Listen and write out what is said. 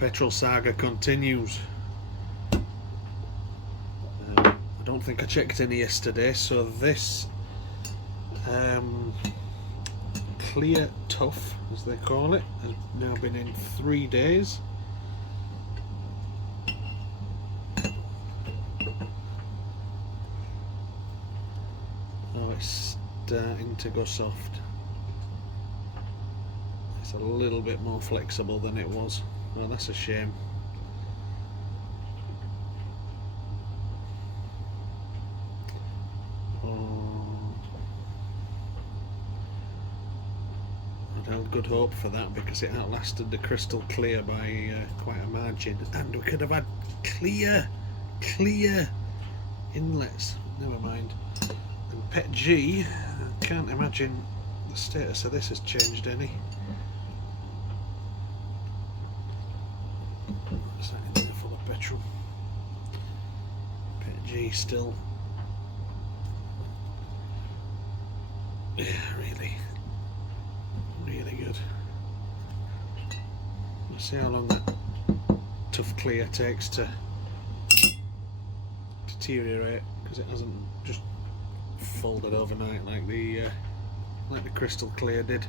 Petrol saga continues. I don't think I checked any yesterday, so this clear tough, as they call it, has now been in 3 days. Oh, it's starting to go soft. It's a little bit more flexible than it was. Well, that's a shame. I'd held good hope for that because it outlasted the crystal clear by quite a margin, and we could have had clear inlets. Never mind. And PETG, I can't imagine the status of this has changed any. Is that in there full of petrol? PETG still. Yeah, really good. Let's see how long that tough clear takes to deteriorate, because it hasn't just folded overnight like the crystal clear did.